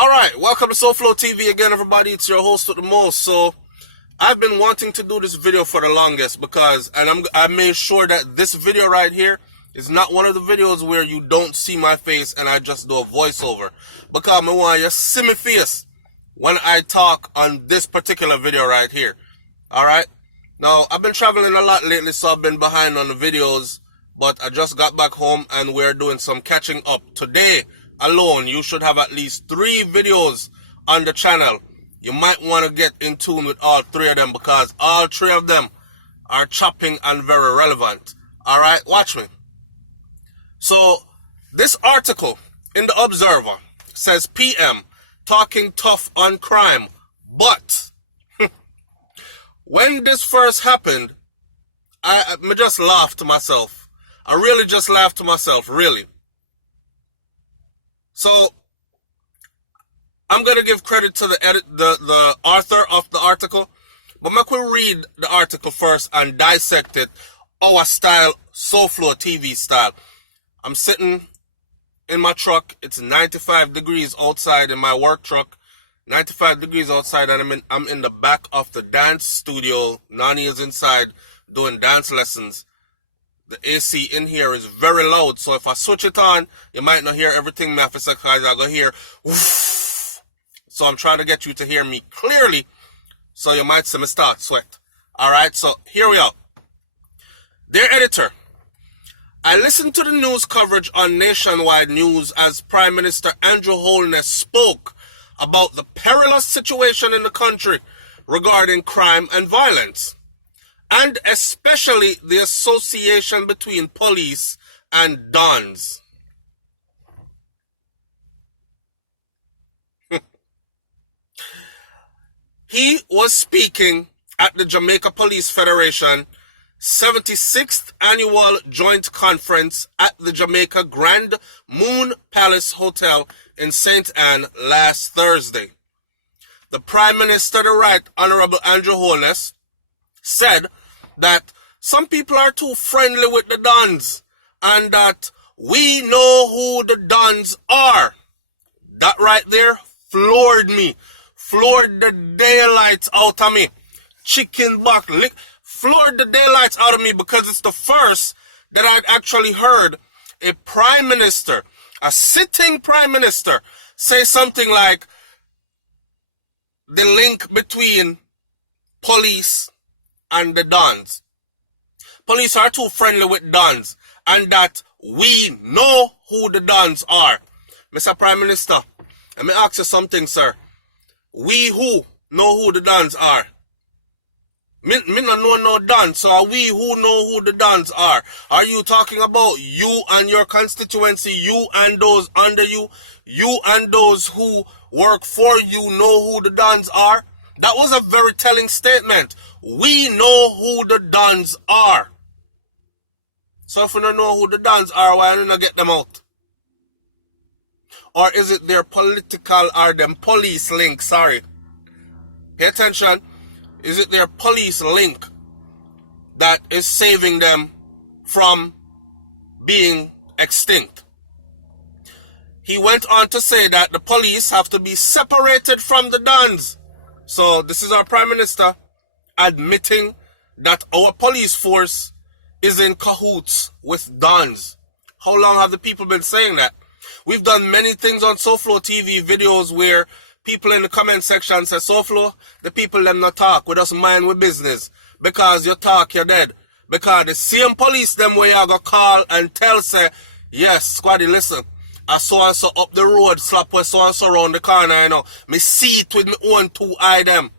Alright, welcome to SouFLoTV again, everybody. It's your host with the most. So, I've been wanting to do this video for the longest because, and I made sure that this video right here is not one of the videos where you don't see my face and I just do a voiceover. Because I want you to see my face when I talk on this particular video right here. Alright? Now, I've been traveling a lot lately, so I've been behind on the videos. But I just got back home and we're doing some catching up. Today alone, you should have at least 3 videos on the channel. You might want to get in tune with all 3 of them because all 3 of them are chopping and very relevant. Alright, watch me. So, this article in the Observer says PM talking tough on crime. But, when this first happened, I just laughed to myself. I really just laughed to myself, really. So, I'm going to give credit to the author of the article. But make we read the article first and dissect it our style, SouFLoTV style. I'm sitting in my truck. It's 95 degrees outside in my work truck. 95 degrees outside and I'm in the back of the dance studio. Nani is inside doing dance lessons. The AC in here is very loud, so if I switch it on, you might not hear everything me have to say because I go hear woof. So I'm trying to get you to hear me clearly, so you might see me start sweat. Alright, so here we are. Dear editor, I listened to the news coverage on Nationwide News as Prime Minister Andrew Holness spoke about the perilous situation in the country regarding crime and violence, and especially the association between police and dons. He was speaking at the Jamaica Police Federation 76th Annual Joint Conference at the Jamaica Grand Moon Palace Hotel in St. Anne last Thursday. The Prime Minister, the Right Honorable Andrew Holness, said that some people are too friendly with the dons and that we know who the dons are. That right there floored me. Floored the daylights out of me. Chicken back lick. Floored the daylights out of me because it's the first that I'd actually heard a prime minister, a sitting prime minister, say something like the link between police and the dons. Police are too friendly with dons and that we know who the dons are. Mr. Prime Minister, let me ask you something, sir. We who know who the dons are? Me not know no dons, so are we who know who the dons are? Are you talking about you and your constituency, you and those under you, you and those who work for you know who the dons are? That was a very telling statement. We know who the dons are. So if we don't know who the dons are, why don't we get them out? Or is it their political or them police link? Sorry. Pay attention. Is it their police link that is saving them from being extinct? He went on to say that the police have to be separated from the dons. So this is our Prime Minister admitting that our police force is in cahoots with dons. How long have the people been saying that? We've done many things on SouFLoTV videos where people in the comment section say, SouFLo, the people them not talk, we just mind with business. Because you talk, you're dead. Because the same police them where you go call and tell say, yes, Squaddy, listen, I so-and-so up the road, slap with so-and-so around the corner, you know. Me see it with me own 2 eye them.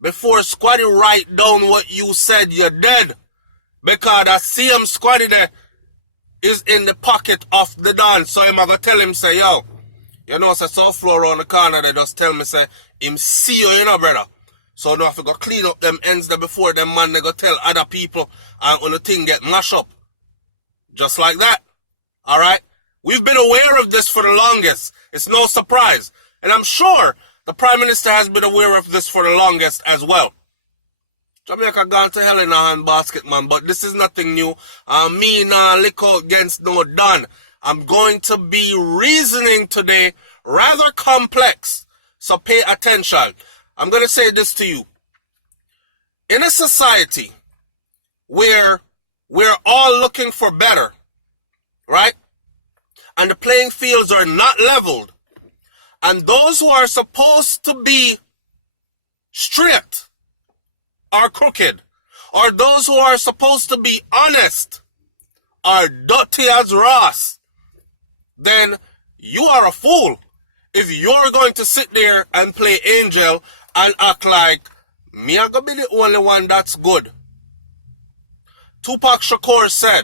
Before Squaddy write down what you said, you're dead. Because that same Squaddy there is in the pocket of the don. So I'm going to tell him, say, yo, you know, say SouFLo around the corner, they just tell me, say, him see you know, brother. So now I have to go clean up them ends there before them man, they go tell other people and when the thing get mashed up. Just like that. Alright? We've been aware of this for the longest. It's no surprise. And I'm sure the Prime Minister has been aware of this for the longest as well. Jamaica gone to hell in a handbasket, man, but this is nothing new. Me nah lick out against no done. I'm going to be reasoning today rather complex. So pay attention. I'm going to say this to you. In a society where we're all looking for better, right? And the playing fields are not leveled, and those who are supposed to be straight are crooked, or those who are supposed to be honest are dirty as Ross, then you are a fool if you're going to sit there and play angel and act like me I gonna be the only one that's good. Tupac Shakur said,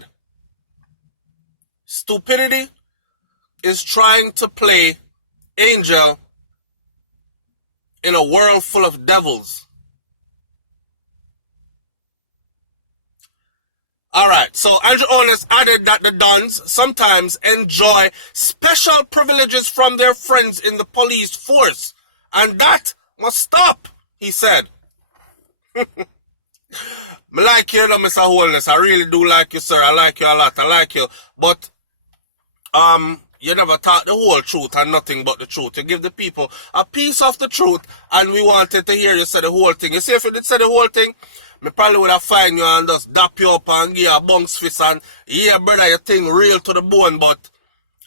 stupidity is trying to play angel in a world full of devils. Alright, so Andrew Onis added that the Dons sometimes enjoy special privileges from their friends in the police force, and that must stop, he said. I like you, Mr. Holness. I really do like you, sir. I like you a lot. I like you. But you never talk the whole truth and nothing but the truth. You give the people a piece of the truth, and we wanted to hear you say the whole thing. You see, if you did say the whole thing, me probably would have find you and just dap you up and give you a bounce fist and, yeah, brother, your thing real to the bone. But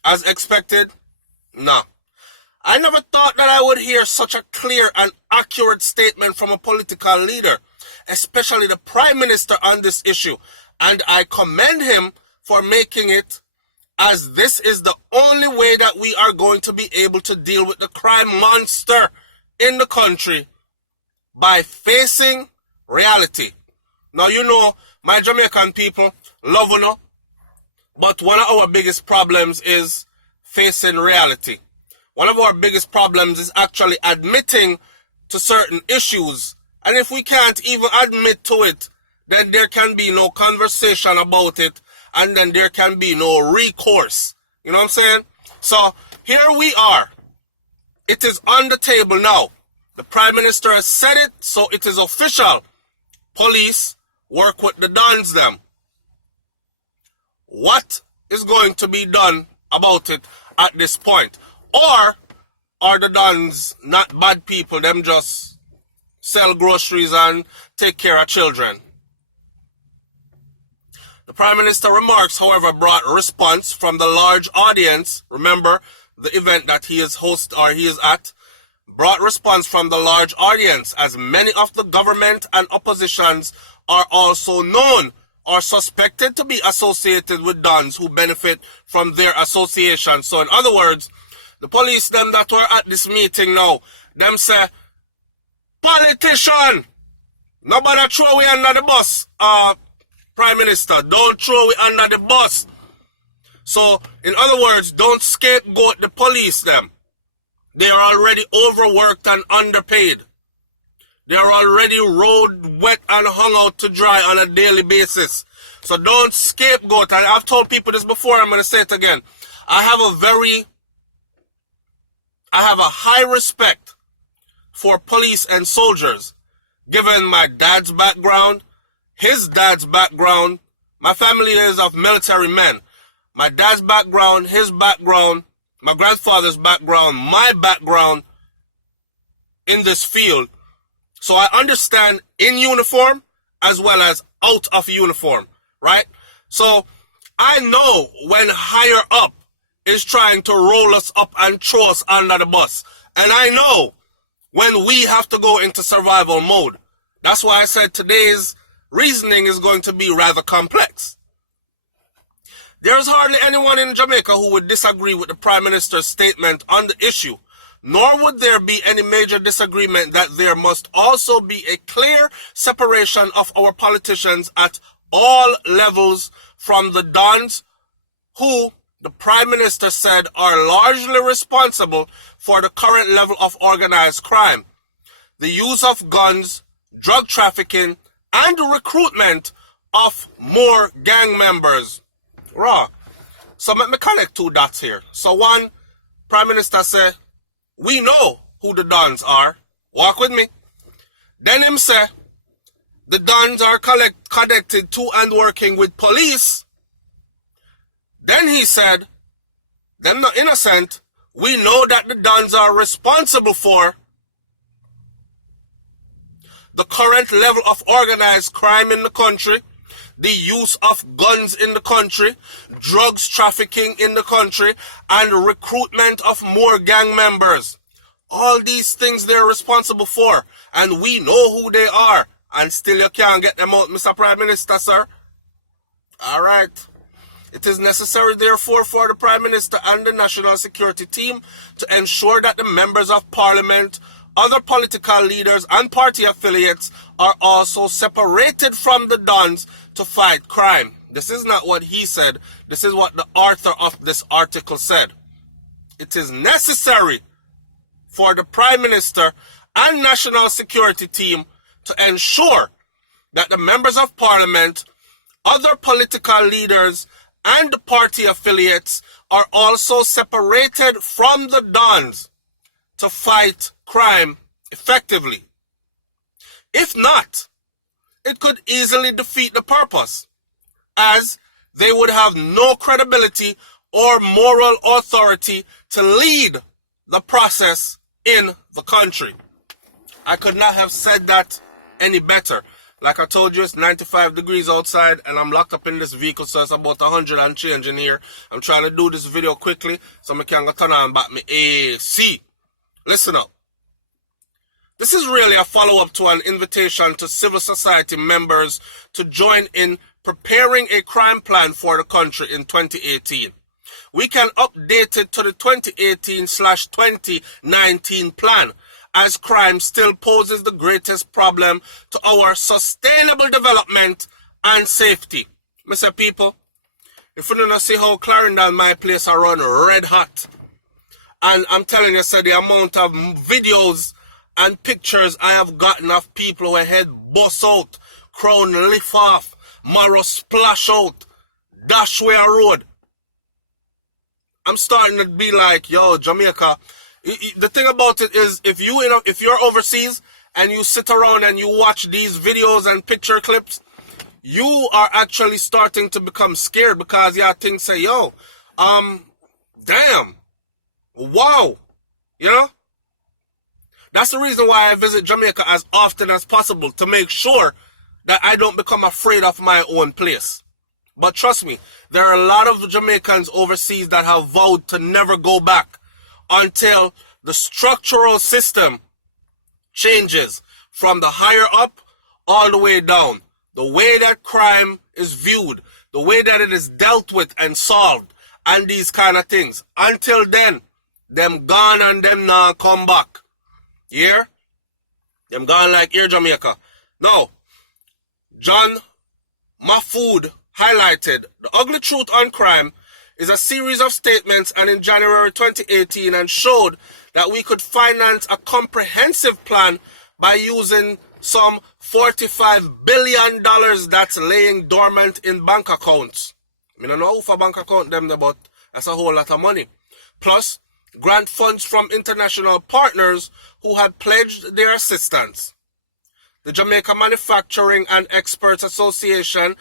as expected, nah. I never thought that I would hear such a clear and accurate statement from a political leader, especially the Prime Minister, on this issue. And I commend him for making it, as this is the only way that we are going to be able to deal with the crime monster in the country, by facing reality. Now, you know, my Jamaican people love you, but one of our biggest problems is facing reality. One of our biggest problems is actually admitting to certain issues. And if we can't even admit to it, then there can be no conversation about it, and then there can be no recourse. You know what I'm saying? So here we are. It is on the table now. The Prime Minister has said it, so it is official. Police work with the Dons them. What is going to be done about it at this point? Or are the Dons not bad people, them just sell groceries and take care of children? The Prime Minister remarks, however, brought a response from the large audience. Remember, the event that he is at, brought response from the large audience, as many of the government and oppositions are also known or suspected to be associated with Dons who benefit from their association. So in other words, the police them that were at this meeting now, them say, politician, nobody throw we under the bus, Prime Minister, don't throw we under the bus. So, in other words, don't scapegoat the police them. They are already overworked and underpaid. They are already road wet and hung out to dry on a daily basis. So don't scapegoat. And I've told people this before, I'm going to say it again. I have a high respect for police and soldiers, given my dad's background, his dad's background. My family is of military men. My dad's background, his background, my grandfather's background, my background in this field. So I understand in uniform as well as out of uniform, right? So I know when higher up is trying to roll us up and throw us under the bus. And I know when we have to go into survival mode. That's why I said today's reasoning is going to be rather complex. There's hardly anyone in Jamaica who would disagree with the Prime Minister's statement on the issue, nor would there be any major disagreement that there must also be a clear separation of our politicians at all levels from the Dons who the Prime Minister said are largely responsible for the current level of organized crime, the use of guns, drug trafficking, and the recruitment of more gang members. Raw. So let me connect two dots here. So one, Prime Minister said, we know who the Dons are. Walk with me. Then him say, the Dons are connected to and working with police. Then he said, them not innocent. we know that the Dons are responsible for the current level of organized crime in the country, the use of guns in the country, drugs trafficking in the country, and recruitment of more gang members. All these things they're responsible for, and we know who they are, and still you can't get them out, Mr. Prime Minister, sir. All right. It is necessary, therefore, for the Prime Minister and the National Security Team to ensure that the members of Parliament, other political leaders, and party affiliates are also separated from the Dons to fight crime. This is not what he said. This is what the author of this article said. It is necessary for the Prime Minister and National Security Team to ensure that the members of Parliament, other political leaders, and party affiliates are also separated from the Dons to fight crime effectively. If not, it could easily defeat the purpose, as they would have no credibility or moral authority to lead the process in the country. I could not have said that any better. Like I told you, it's 95 degrees outside and I'm locked up in this vehicle, so it's about 100 and change in here. I'm trying to do this video quickly so I can go turn on back my AC. Listen up. This is really a follow-up to an invitation to civil society members to join in preparing a crime plan for the country in 2018. We can update it to the 2018/2019 plan, as crime still poses the greatest problem to our sustainable development and safety. Mr. People, if you don't see how Clarendon, my place, are run red hot, and I'm telling you, sir, the amount of videos and pictures I have gotten of people with head bust out, crown lift off, marrow splash out, dash way a road. I'm starting to be like, yo, Jamaica. The thing about it is, if you're overseas and you sit around and you watch these videos and picture clips, you are actually starting to become scared because your things say, yo, damn, wow, you know? That's the reason why I visit Jamaica as often as possible, to make sure that I don't become afraid of my own place. But trust me, there are a lot of Jamaicans overseas that have vowed to never go back until the structural system changes from the higher up all the way down. The way that crime is viewed, the way that it is dealt with and solved, and these kind of things. Until then, them gone and them not come back. Yeah? Them gone like here, Jamaica. Now, John Mahfood highlighted the ugly truth on crime is a series of statements, and in January 2018, and showed that we could finance a comprehensive plan by using some $45 billion that's laying dormant in bank accounts. I don't know who for bank account them, but that's a whole lot of money. Plus, grant funds from international partners who had pledged their assistance. The Jamaica Manufacturing and Experts Association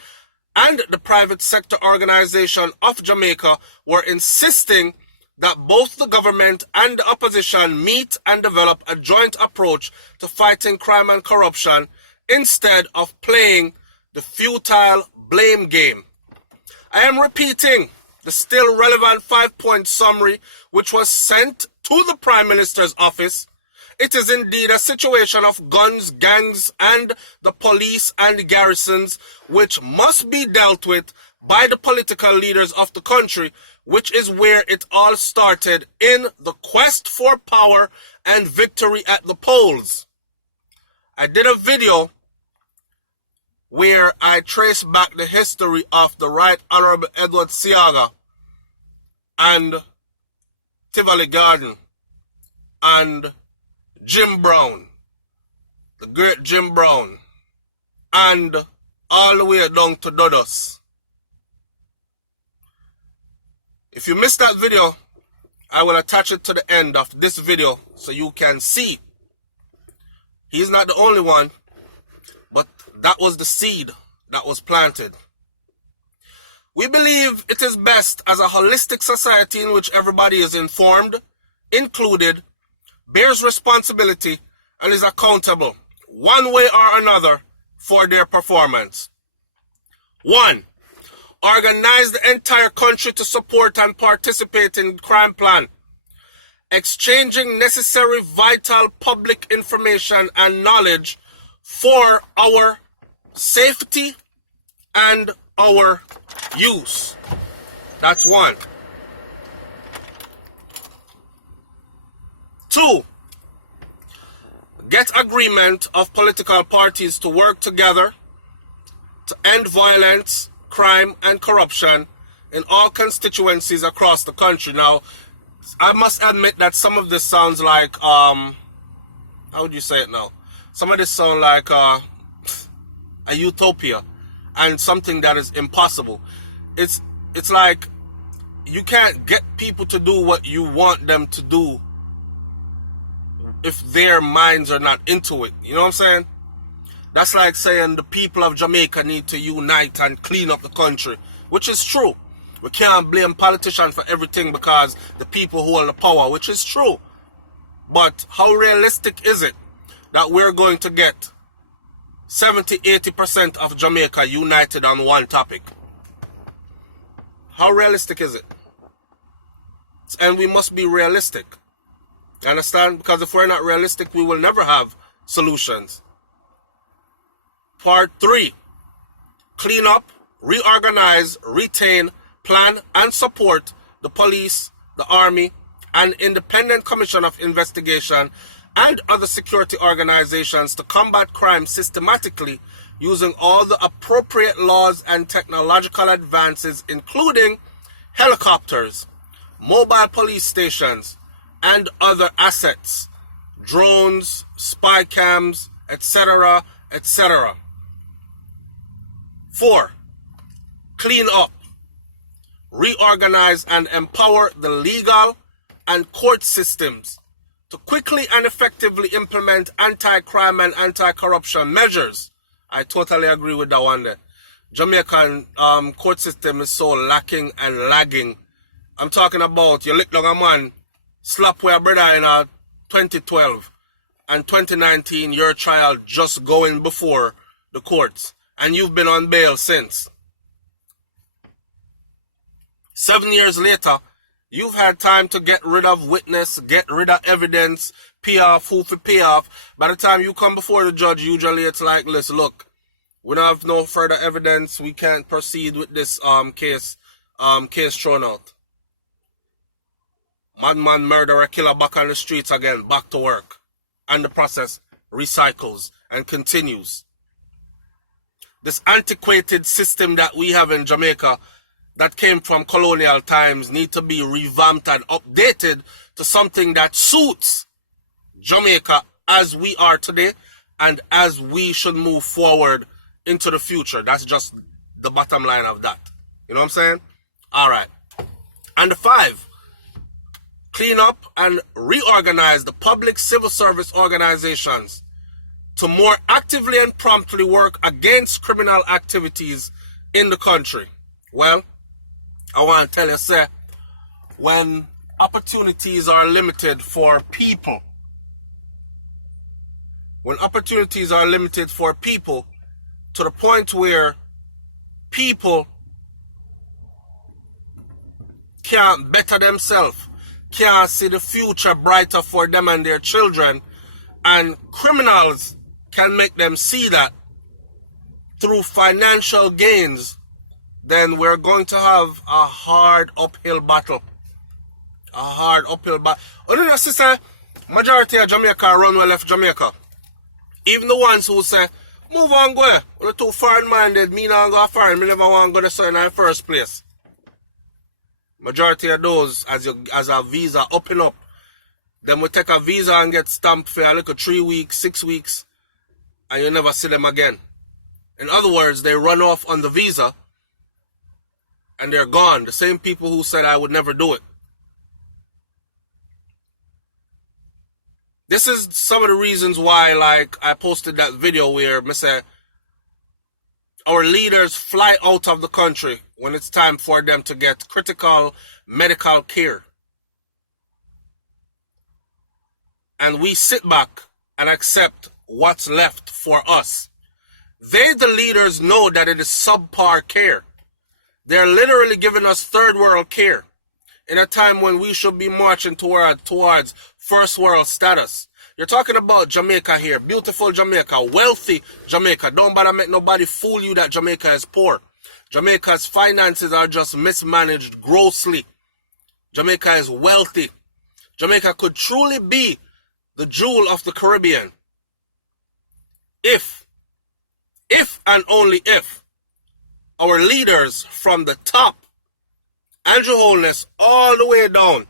and the Private Sector Organization of Jamaica were insisting that both the government and the opposition meet and develop a joint approach to fighting crime and corruption instead of playing the futile blame game. I am repeating the still relevant 5-point summary which was sent to the Prime Minister's office. It is indeed a situation of guns, gangs, and the police and garrisons which must be dealt with by the political leaders of the country, which is where it all started in the quest for power and victory at the polls. I did a video where I trace back the history of the Right Honorable Edward Seaga and Tivoli Garden and Jim Brown, the great Jim Brown, and all the way down to Dodos. If you missed that video, I will attach it to the end of this video so you can see. He's not the only one, but that was the seed that was planted. We believe it is best as a holistic society in which everybody is informed, included bears responsibility and is accountable one way or another for their performance. 1. Organize the entire country to support and participate in crime plan, exchanging necessary vital public information and knowledge for our safety and our use. That's 1. 2. Get agreement of political parties to work together to end violence, crime, and corruption in all constituencies across the country. Now, I must admit that some of this sounds like, how would you say it now? Some of this sound like a utopia and something that is impossible. It's like you can't get people to do what you want them to do if their minds are not into it. You know what I'm saying? That's like saying the people of Jamaica need to unite and clean up the country, which is true. We can't blame politicians for everything because the people hold the power, which is true. But how realistic is it that we're going to get 70-80% of Jamaica united on one topic? How realistic is it? And we must be realistic. You understand? Because if we're not realistic, we will never have solutions. Part 3. Clean up, reorganize, retain, plan, and support the police, the army, and independent commission of investigation and other security organizations to combat crime systematically using all the appropriate laws and technological advances, including helicopters, mobile police stations, and other assets, drones, spy cams, etc., etc. 4. Clean up, reorganize, and empower the legal and court systems to quickly and effectively implement anti-crime and anti-corruption measures. I totally agree with that one there. Jamaican court system is so lacking and lagging. I'm talking about you lick down a man, slap with a brother in 2012, and 2019 your trial just going before the courts, and you've been on bail since. 7 years later, you've had time to get rid of witness, get rid of evidence, pay off who for pay off. By the time you come before the judge, usually it's like, listen, look, we don't have no further evidence. We can't proceed with this case thrown out. Madman, murderer, killer back on the streets again, back to work. And the process recycles and continues. This antiquated system that we have in Jamaica that came from colonial times need to be revamped and updated to something that suits Jamaica as we are today and as we should move forward into the future. That's just the bottom line of that. You know what I'm saying? All right. And the 5. Clean up and reorganize the public civil service organizations to more actively and promptly work against criminal activities in the country. Well, I want to tell you, sir, when opportunities are limited for people, to the point where people can't better themselves, can't see the future brighter for them and their children, and criminals can make them see that through financial gains, then we're going to have a hard uphill battle. You sister, majority of Jamaica run well left Jamaica. Even the ones who say, move on, go. We're too foreign-minded. Me not go foreign. Me never want to go there in the first place. Majority of those, as a visa open up, then we take a visa and get stamped for a little 3 weeks, 6 weeks, and you never see them again. In other words, they run off on the visa and they're gone. The same people who said I would never do it. This is some of the reasons why, like, I posted that video where I said our leaders fly out of the country when it's time for them to get critical medical care. and we sit back and accept what's left for us. They, the leaders, know that it is subpar care. They're literally giving us third world care in a time when we should be marching towards first world status. You're talking about Jamaica here, beautiful Jamaica, wealthy Jamaica. Don't bother make nobody fool you that Jamaica is poor. Jamaica's finances are just mismanaged grossly. Jamaica is wealthy. Jamaica could truly be the jewel of the Caribbean if and only if our leaders from the top, Andrew Holness, all the way down,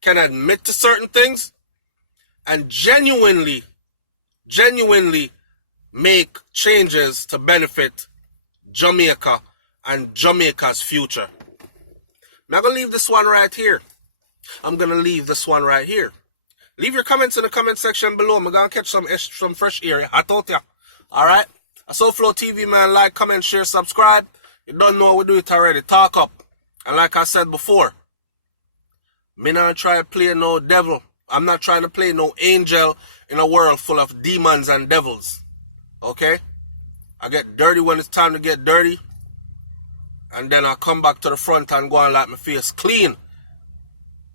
can admit to certain things and genuinely make changes to benefit Jamaica and Jamaica's future. I'm going to leave this one right here. Leave your comments in the comment section below. I'm going to catch some fresh air. I told ya. Alright? SouFLoTV, man. Like, comment, share, subscribe. You don't know we do it already. Talk up. And like I said before, me not try to play no devil. I'm not trying to play no angel in a world full of demons and devils. Okay? I get dirty when it's time to get dirty. And then I come back to the front and go and let my face clean.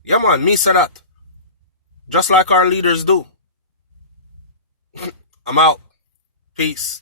Yeah, man, me say that. Just like our leaders do. I'm out. Peace.